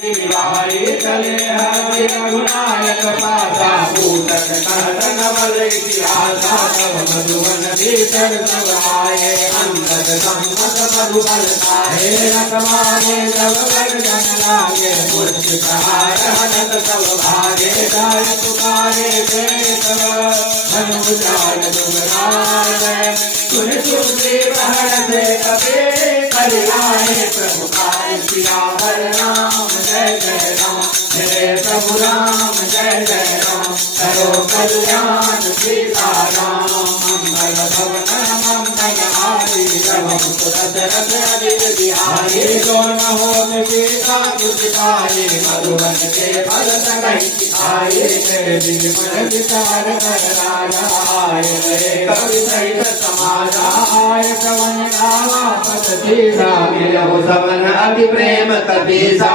शिवाय चले हरि रघुनायक पासा भूतक कहत नवल इतिहासा तव मधुवन भीतर सब आए अंगद संगत मधुबल साहे रखवारे तव गर्जन लागे मूर्ति प्रहार हनत सब भागे गाय पुकारे तेरे तव धनु जान दुबराए सुन सुग्रीव हरते कपे कल्याणे प्रभु पाए सियावर राम जय जय राम जय प्रभु राम जय जय राम करो कल्याण सीताराम मंगल भवन मंगल हारी जब दशरथ अजित बिहारी जो न हो सीता तुझ पाए मधुबन के भरत कहीं आए तेरे दिल मन विचार कर राजा आए कवि सहित समाज आए कवन गावा पत सीता मिलहु सबन अति प्रेम कपीसा